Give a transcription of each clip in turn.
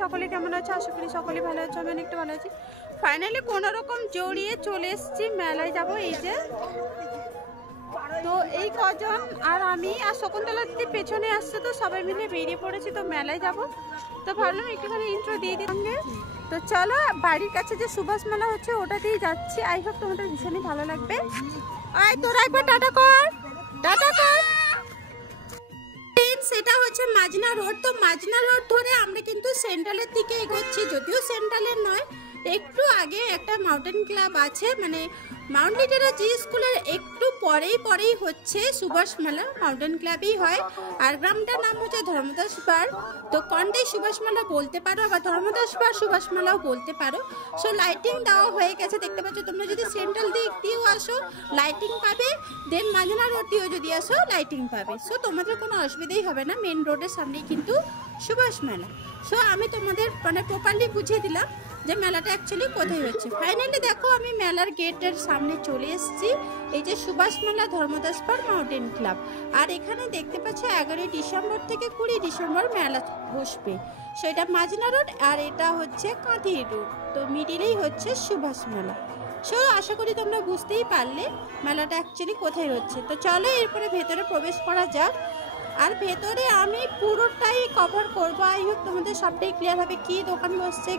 সকলে কেমন আছে? আশা করি সকলে ভালো আছে, আমি অনেকটা ভালো আছি। ফাইনালি কোনো রকম জড়িয়ে চলে এসেছি, মেলায় যাব। এই যে তো এই কজন আর আমি আর শকুন্তলা দিদি পেছনে আসছে, তো সবাই মিলে বেরিয়ে পড়েছি তো মেলায় যাব। তো ভাবলাম একটুখানি ইন্ট্রো দিয়ে দিই সঙ্গে। তো চলো, বাড়ির কাছে যে সুভাষ মেলা হচ্ছে ওটা দিয়ে যাচ্ছি। আই হোপ তোমাদের ভীষণই ভালো লাগবে। আয় তোরা একবার টাটা কর, টাটা কর। সেটা হচ্ছে মাজনা রোড। তো মাজনা রোড ধরে আমরা কিন্তু সেন্ট্রালের দিকে এগোচ্ছি, যদিও সেন্ট্রালের নয়, একটু আগে একটা মাউন্টেন ক্লাব আছে, মানে মাউন্ট লিটারা জি স্কুলের একটু পরেই হচ্ছে সুভাষ মেলা। মাউন্টেন ক্লাবই হয়, আর গ্রামটার নাম হচ্ছে ধর্মদাস বার। তো কন্টাই সুভাষ মেলা বলতে পারো, আবার ধর্মদাস বার সুভাষ মেলাও বলতে পারো। সো লাইটিং দেওয়া হয়ে গেছে, দেখতে পাচ্ছ তোমরা। যদি সেন্ট্রাল দিক দিয়েও আসো লাইটিং পাবে, দেন মাজনা রোড দিয়েও যদি আসো লাইটিং পাবে। সো তোমাদের কোনো অসুবিধাই হবে না, মেন রোডের সামনেই কিন্তু সুভাষ মেলা। সো আমি তোমাদের মানে প্রপারলি বুঝিয়ে দিলাম যে মেলাটা অ্যাকচুয়ালি কোথায় হচ্ছে। ফাইনালি দেখো আমি মেলার গেটের সামনে চলে এসেছি। এই যে সুভাষ মেলা ধর্মদাস পার মাউন্টেন ক্লাব। আর এখানে দেখতে পাচ্ছ 11 ডিসেম্বর থেকে 20 ডিসেম্বর মেলা বসবে। সেটা মাজনা রোড আর এটা হচ্ছে কাঁথি রোড, তো মিডিলেই হচ্ছে সুভাষ মেলা। সো আশা করি তোমরা বুঝতেই পারলে মেলাটা অ্যাকচুয়ালি কোথায় হচ্ছে। তো চলো এরপরে ভেতরে প্রবেশ করা যাক। আর ভেতরে আমি পুরোটাই কভার করবো। আই হোপ তোমাদের সবটাই ক্লিয়ার হবে, কি দোকান বসছে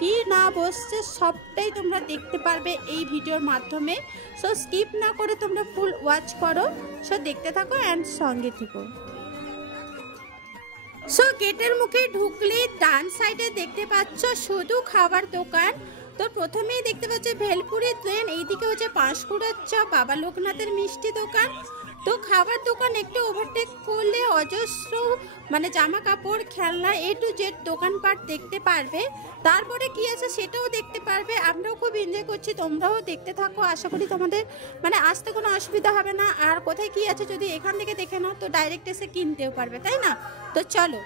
কি না বসছে সবটাই তোমরা দেখতে পারবে এই ভিডিওর মাধ্যমে। সো স্কিপ না করে তোমরা ফুল ওয়াচ করো। সো দেখতে থাকো অ্যান্ড সঙ্গে থেকো। সো গেটের মুখে ঢুকলে ডান সাইডে দেখতে পাচ্ছ শুধু খাবার দোকান। তো প্রথমেই দেখতে পাচ্ছ ভেলপুরি ট্রেন, এইদিকে হচ্ছে পাঁশকুড়ার চপ, বাবা লোকনাথের মিষ্টি দোকান। তো খাবার দোকান একটু ওভারটেক করলে অজস্র মানে জামা কাপড়, খেলনা, এ টু জেড দোকানপাট দেখতে পারবে। তারপরে কি আছে সেটাও দেখতে পারবে। আমরাও খুব এনজয় করছি, তোমরাও দেখতে থাকো। আশা করি তোমাদের মানে আসতে কোনো অসুবিধা হবে না। আর কোথায় কি আছে যদি এখান থেকে দেখে নাও তো ডাইরেক্ট এসে কিনতেও পারবে, তাই না? তো চলো।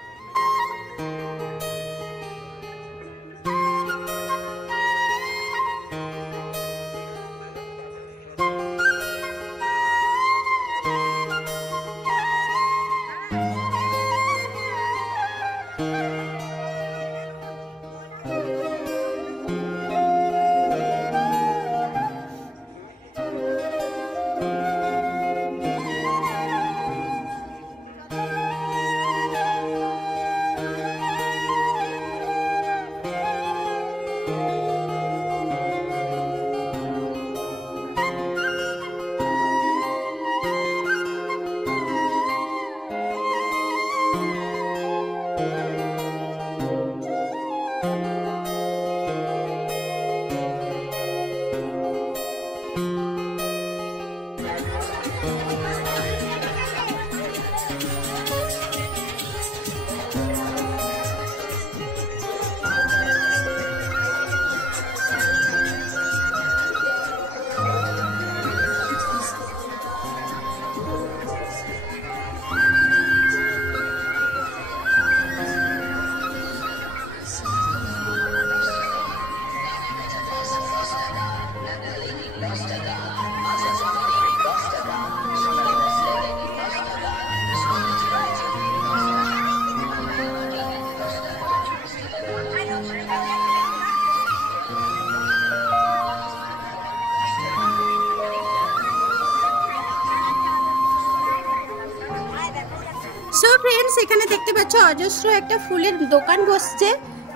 সো ফ্রেন্ডস এখানে দেখতে পাচ্ছ অজস্র একটা ফুলের দোকান বসছে।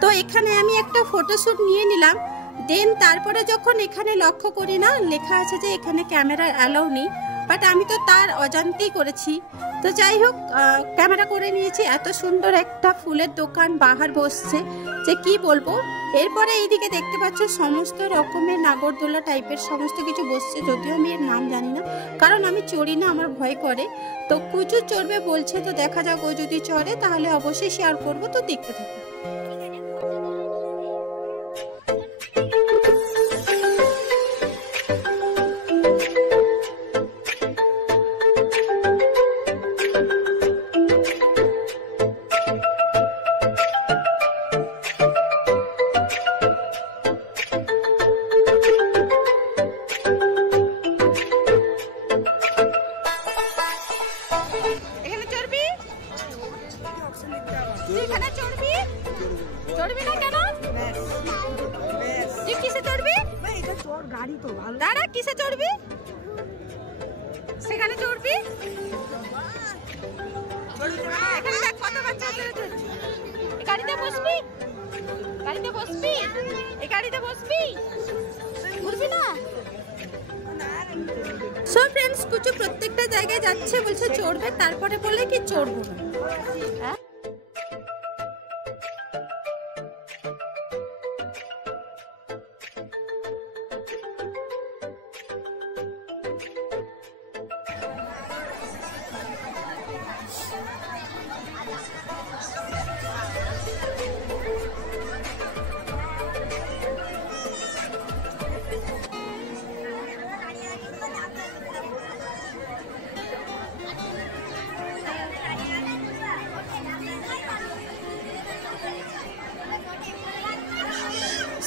তো এখানে আমি একটা ফটোশ্যুট নিয়ে নিলাম। দেন তারপরে যখন এখানে লক্ষ্য করি না লেখা আছে যে এখানে ক্যামেরার অ্যালাউ নেই, বাট আমি তো তার অজান্তেই করেছি। তো যাই হোক ক্যামেরা করে নিয়েছি। এত সুন্দর একটা ফুলের দোকান বাহার বসছে যে কি বলবো। এরপরে এইদিকে দেখতে পাচ্ছ সমস্ত রকমের নাগরদোলা টাইপের সমস্ত কিছু বসছে, যদিও আমি এর নাম জানি না কারণ আমি চড়ি না, আমার ভয় করে। তো কুচু চড়বে বলছে, তো দেখা যাক ও যদি চড়ে তাহলে অবশ্যই শেয়ার করবো। তো দেখতে থাকো। চড়বি না কেন? তুই কিসে চড়বি? গাড়ি তো ভালো। দাঁড়া, কিসে চড়বি? সেখানে চড়বি? এখানে দেখ কত বাচ্চা চড়ছে। এই গাড়িতে বসবি? গাড়িতে বসবি? এই গাড়িতে বসবি? উঠবি না? সো ফ্রেন্ডস, কুচু প্রত্যেকটা জায়গায় যাচ্ছে, বলছে চড়বে, তারপরে বলে কি চড়বো না। হ্যাঁ,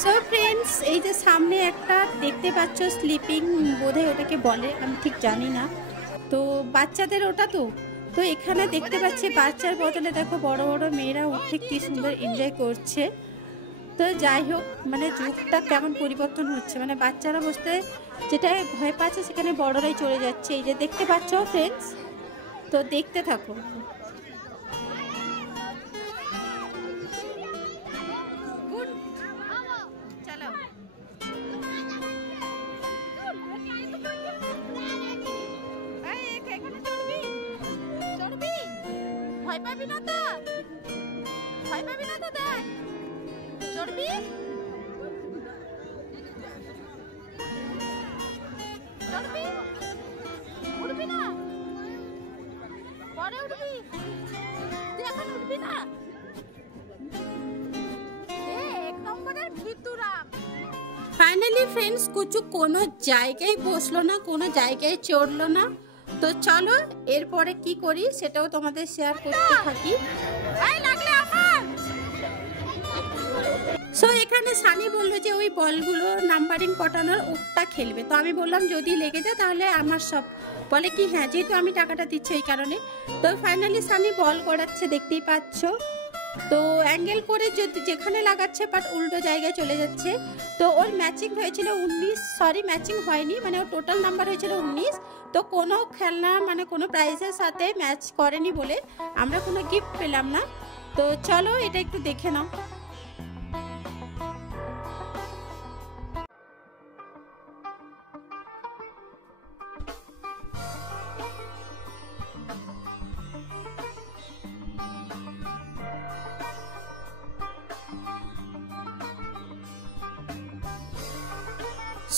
সো ফ্রেন্ডস, এই যে সামনে একটা দেখতে পাচ্ছ স্লিপিং, বোধহয় ওটাকে বলে, আমি ঠিক জানি না। তো বাচ্চাদের ওটা তো এখানে দেখতে পাচ্ছি বাচ্চার বদলে দেখো বড় বড় মেয়েরা উঠে কি সুন্দর এনজয় করছে। তো যাই হোক, মানে যুগটা কেমন পরিবর্তন হচ্ছে, মানে বাচ্চারা বসতে যেটা ভয় পাচ্ছে সেখানে বড়রাই চলে যাচ্ছে। এই যে দেখতে পাচ্ছ ফ্রেন্ডস, তো দেখতে থাকো। ভয় পাবি না তো? ভয় পাবি না তো? দেখ, চড়বি? চড়বি? উঠবি না? পরে উঠবি? তুই এখন উঠবি না? এক নম্বরের ভিতুরা। ফাইনালি ফ্রেন্ডস, কুচু কোনো জায়গায় বসলো না, কোনো জায়গায় চড়লো না। তো চলো এরপরে কি করি সেটাও তোমাদের শেয়ার করতে থাকি। সো এখানে সানি বললো যে ওই বলগুলো নাম্বারিং কটানোর ওটা খেলবে। তো আমি বললাম যদি লেগে যায় তাহলে আমার সব, বলে কি হ্যাঁ, যেহেতু আমি টাকাটা দিচ্ছি এই কারণে। তো ফাইনালি সানি বল করাচ্ছে, দেখতেই পাচ্ছ। তো অ্যাঙ্গেল করে যেখানে লাগাচ্ছে বাট উল্টো জায়গায় চলে যাচ্ছে। তো ওর ম্যাচিং হয়েছিল 19, সরি ম্যাচিং হয়নি, মানে ওর টোটাল নাম্বার হয়েছিল 19। তো কোনো খেলনা মানে কোনো প্রাইজের সাথে ম্যাচ করেনি বলে আমরা কোনো গিফট পেলাম না। তো চলো এটা একটু দেখে নাও।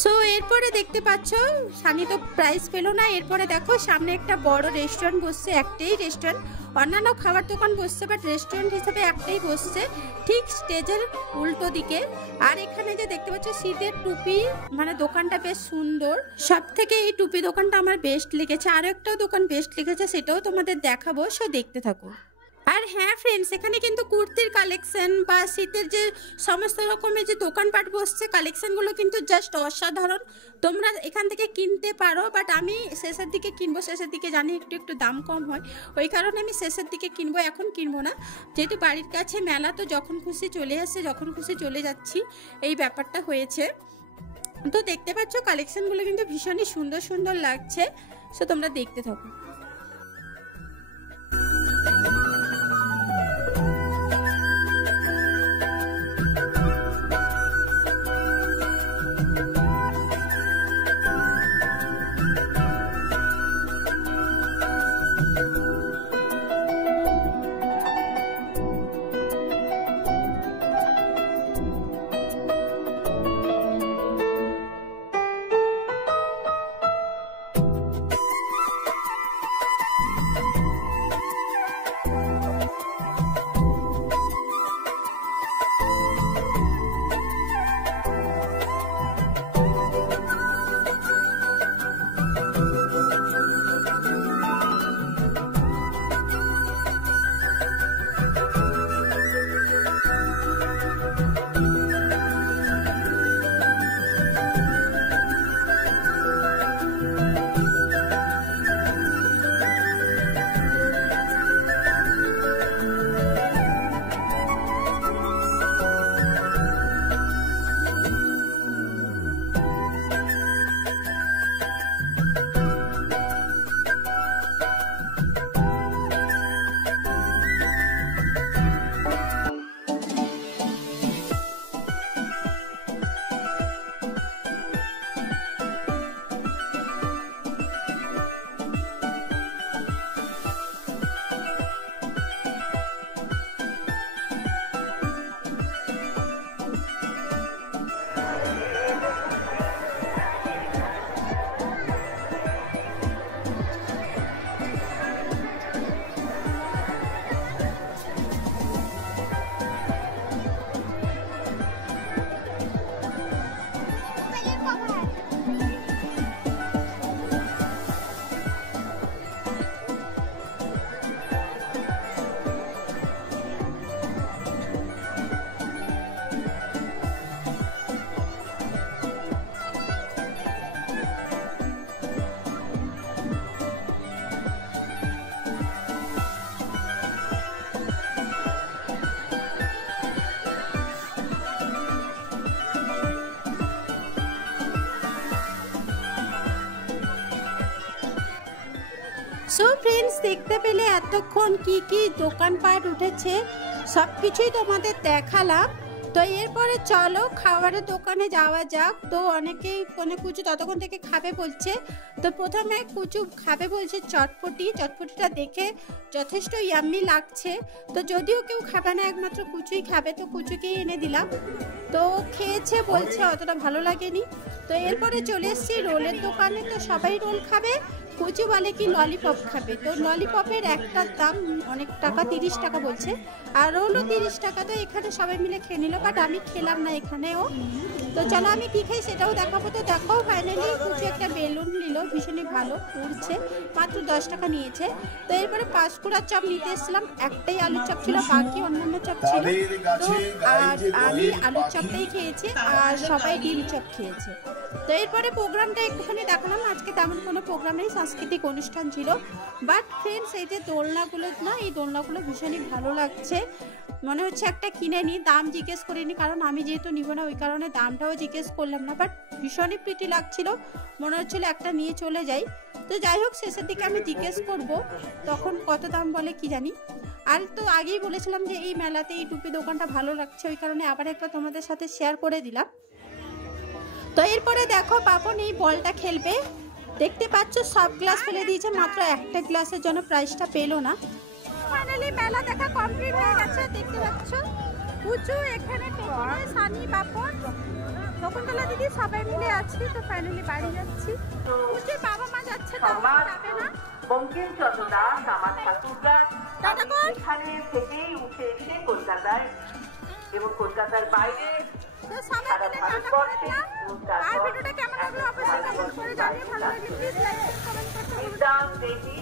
সো এরপরে দেখতে পাচ্ছ সানি তো প্রাইজ পেলো না। এরপরে দেখো সামনে একটা বড় রেস্টুরেন্ট বসছে, একটাই রেস্টুরেন্ট, অন্যান্য খাবার দোকান বসছে বাট রেস্টুরেন্ট হিসেবে একটাই বসছে, ঠিক স্টেজের উল্টো দিকে। আর এখানে যে দেখতে পাচ্ছ শীতের টুপি, মানে দোকানটা বেশ সুন্দর। সব থেকে এই টুপি দোকানটা আমার বেস্ট লেগেছে, আরও একটাও দোকান বেস্ট লেগেছে, সেটাও তোমাদের দেখাবো, সো দেখতে থাকো। আর হ্যাঁ ফ্রেন্ডস, এখানে কিন্তু কুর্তির কালেকশন বা শীতের যে সমস্ত রকমের যে দোকানপাট বসছে, কালেকশনগুলো কিন্তু জাস্ট অসাধারণ। তোমরা এখান থেকে কিনতে পারো, বাট আমি শেষের দিকে কিনবো, শেষের দিকে জানি একটু দাম কম হয়, ওই কারণে আমি শেষের দিকে কিনবো, এখন কিনবো না। যেহেতু বাড়ির কাছে মেলা, তো যখন খুশি চলে আসছে, যখন খুশি চলে যাচ্ছি, এই ব্যাপারটা হয়েছে। তো দেখতে পাচ্ছ কালেকশনগুলো কিন্তু ভীষণই সুন্দর সুন্দর লাগছে, সো তোমরা দেখতে থাকো। সো ফ্রেন্ডস, দেখতে পেলে এতক্ষণ কি কি দোকানপাট উঠেছে সব কিছুই তোমাদের দেখালাম। তো এরপরে চলো খাবারের দোকানে যাওয়া যাক। তো অনেকেই কুচু ততক্ষণ থেকে খাবে বলছে। তো প্রথমে কুচু খাবে বলছে চটপটিটা দেখে যথেষ্ট ইয়াম্মি লাগছে। তো যদিও কেউ খাবে না, একমাত্র কুচুই খাবে, তো কুচুকেই এনে দিলাম। তো খেয়েছে, বলছে অতটা ভালো লাগেনি। তো এরপরে চলে এসেছি রোলের দোকানে। তো সবাই রোল খাবে, কুচু বলে কি ললিপপ খাবে। তো ললিপপের একটার দাম অনেক টাকা, 30 টাকা বলছে, আর রোলও 30 টাকা। তো এখানে সবাই মিলে খেয়ে নিল, বাট আমি খেলাম না এখানেও। তো চলো আমি কি খাই সেটাও দেখাবো। তো দেখো ফাইনালি কুচু একটা বেলুন নিল, ভীষণই ভালো উড়ছে, মাত্র 10 টাকা নিয়েছে। তো এরপরে পাঁশকুড়ার চপ নিতে এসেছিলাম, একটাই আলুর চপ ছিল, বাকি অন্যান্য চপ ছিল। তো আর আমি আলুর চপটাই খেয়েছি, আর সবাই ডিম চপ খেয়েছে। তো এরপরে প্রোগ্রামটা একটুখানি দেখালাম। আজকে তেমন কোনো প্রোগ্রাম নেই, সাংস্কৃতিক অনুষ্ঠান ছিল। বাট ফ্রেন্ডস, এই যে দোলনাগুলো না, এই দোলনাগুলো ভীষণই ভালো লাগছে। মনে হচ্ছে একটা কিনে নিই, দাম জিজ্ঞেস করিনি, কারণ আমি যেহেতু নিব না ওই কারণে দামটাও জিজ্ঞেস করলাম না। বাট ভীষণই প্রীতি লাগছিল, মনে হচ্ছিল একটা নিয়ে চলে যাই। তো যাই হোক, শেষের দিকে আমি জিজ্ঞেস করব তখন কত দাম বলে কি জানি। আর তো আগেই বলেছিলাম যে এই মেলাতে এই টুপি দোকানটা ভালো লাগছে, ওই কারণে আবার একবার তোমাদের সাথে শেয়ার করে দিলাম। তো এরপরে দেখো পাপন এই বলটা খেলবে, দেখতে পাচ্ছ সব গ্লাস ফেলে দিয়েছে, মাত্র একটা গ্লাসের জন্য প্রাইসটা পেলো না। ফাইনালি মেলা দেখা কমপ্লিট হয়ে গেছে, দেখতে পাচ্ছ কুচু এখানে, পেছনে সানি, পাপন, শকুন্তলা দিদি সবাই মিলে আছি। তো ফাইনালি বাড়ি যাচ্ছি। কুচুর বাবা মা যাচ্ছে, তো যাবে না। বঙ্কিমচন্দ্র দাস আমার ঠাকুরদা এখানে থেকেই উঠে এসে কলকাতায় এবং কলকাতার বাইরে সারা ভারতবর্ষে আর ভিডিওটা কেমন লাগলো অবশ্যই কমেন্ট করে জানিয়ে, ভালো লাগলে প্লিজ লাইক কমেন্ট করতে ভুলবেন না।